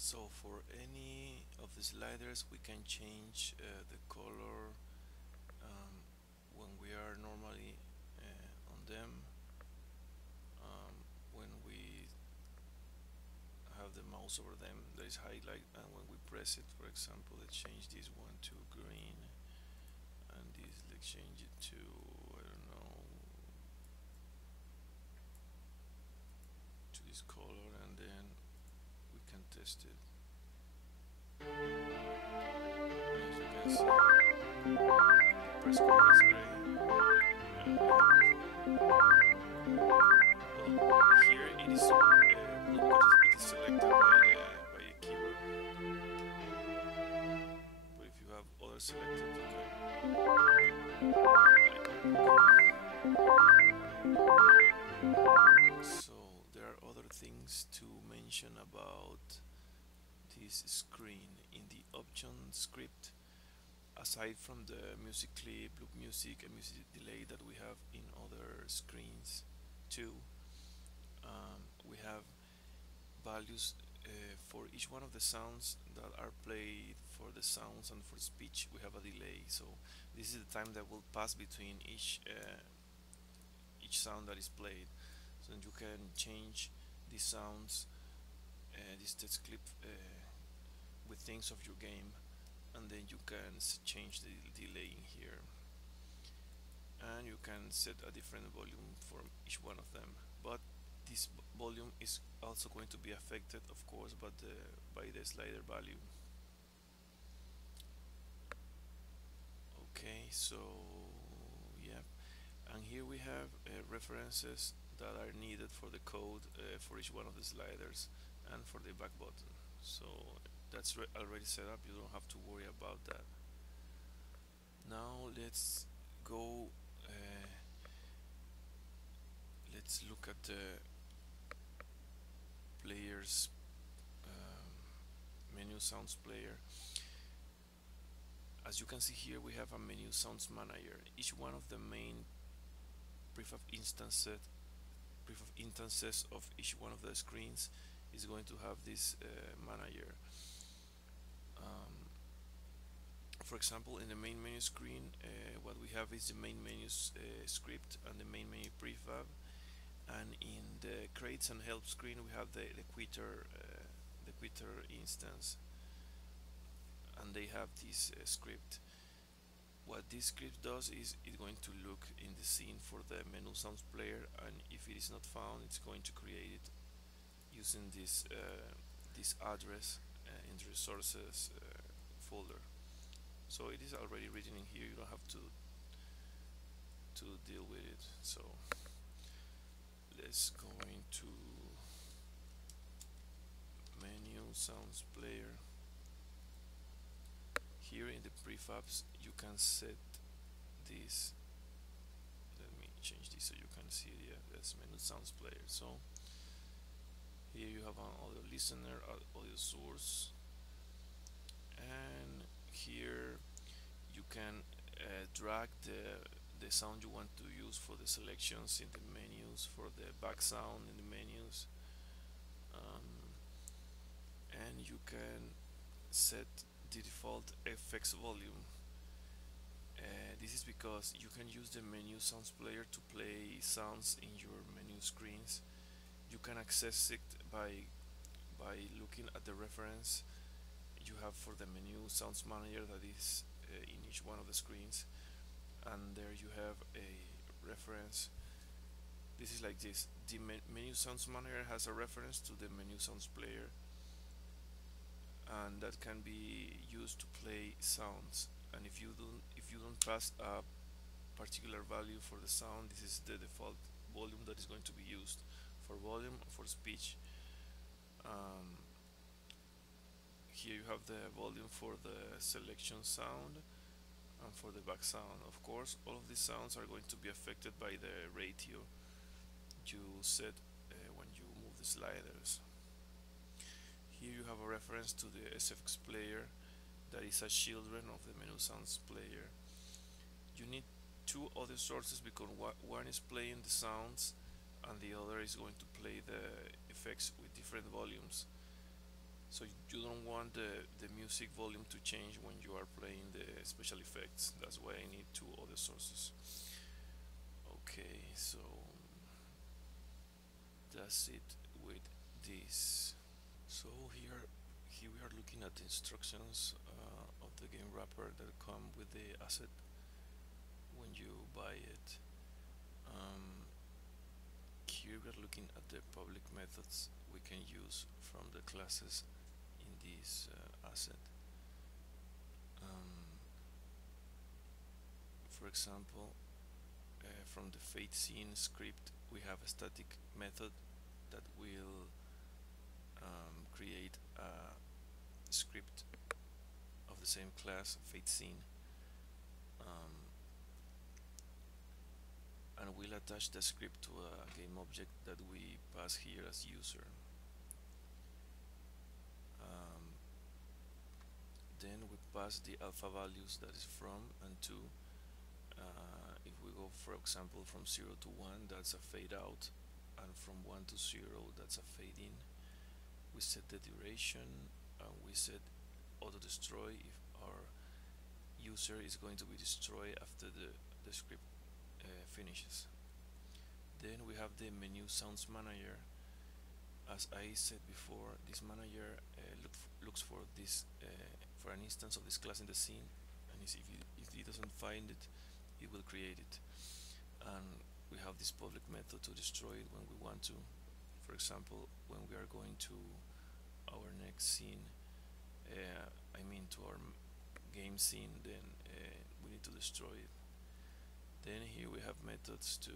So for any of the sliders we can change the color when we are normally on them. When we have the mouse over them there is highlight, and when we press it, for example, let's change this one to green, and this, let's change it to, I don't know, to this color, and then we can test it. As you can see, the press color is gray, and well, here it is blue because it is selected by a keyboard. But if you have other selected, you can so there are other things to mention about this screen in the option script. Aside from the music clip, loop music, and music delay that we have in other screens too, we have values for each one of the sounds that are played. For the sounds and for speech we have a delay, so this is the time that will pass between each sound that is played. So you can change the sounds, this text clip with things of your game, and then you can change the delay in here, and you can set a different volume for each one of them. But this volume is also going to be affected, of course, by the slider value. Okay, so yeah, and here we have references that are needed for the code for each one of the sliders and for the back button. So that's already set up, you don't have to worry about that. Now go uh, let's look at the players menu sounds player. As you can see here, we have a menu sounds manager. Each one of the main prefab instances of each one of the screens is going to have this manager. Um, for example, in the main menu screen, what we have is the main menu script and the main menu prefab, and in the crates and help screen we have the quitter instance, and they have this script. What this script does is it's going to look in the scene for the menu sounds player, and if it is not found, it's going to create it using this address in the resources folder. So it is already written in here, you don't have to deal with it. So let's go into menu sounds player. Here in the prefabs you can set this. Let me change this so you can see it. Yeah, that's menu sounds player. So here you have an audio listener, audio source, and here you can drag the sound you want to use for the selections in the menus, for the back sound in the menus, um, and you can set the default FX volume. This is because you can use the menu sounds player to play sounds in your menu screens. You can access it by looking at the reference you have for the menu sounds manager that is in each one of the screens, and there you have a reference. This is like this: the menu sounds manager has a reference to the menu sounds player, and that can be used to play sounds. And if you don't pass a particular value for the sound, this is the default volume that is going to be used for volume or for speech. um, Here you have the volume for the selection sound and for the back sound. Of course, all of these sounds are going to be affected by the ratio you set when you move the sliders. Here you have a reference to the SFX player that is a children of the menu sounds player. You need two other sources because one is playing the sounds and the other is going to play the effects with different volumes. So you don't want the music volume to change when you are playing the special effects. That's why I need two other sources. Okay, so that's it with this. So here we are looking at the instructions of the game wrapper that come with the asset when you buy it. Um, Here we are looking at the public methods we can use from the classes in this asset. Um, for example, from the fade scene script, we have a static method that will create a script of the same class, fade scene, um, and we'll attach the script to a game object that we pass here as user. Um, then we pass the alpha values, that is from and to. If we go, for example, from 0 to 1, that's a fade out, and from 1 to 0, that's a fade in. We set the duration, and we set auto destroy if our user is going to be destroyed after the script finishes. Then we have the menu sounds manager. As I said before, this manager looks for this for an instance of this class in the scene, and if he doesn't find it, it will create it. And we have this public method to destroy it when we want to. For example, when we are going to our next scene, I mean to our game scene, then we need to destroy it. Then here we have methods to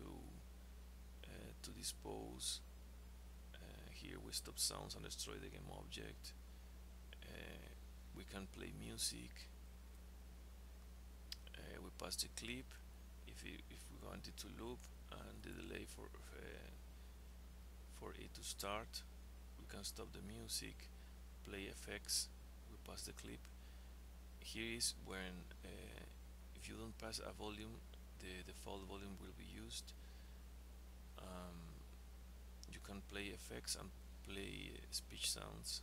dispose. Here we stop sounds and destroy the game object. We can play music. We pass the clip if we want it to loop, and the delay for it to start. We can stop the music, play effects. We pass the clip. Here is when if you don't pass a volume, the default volume will be used. You can play effects and play speech sounds.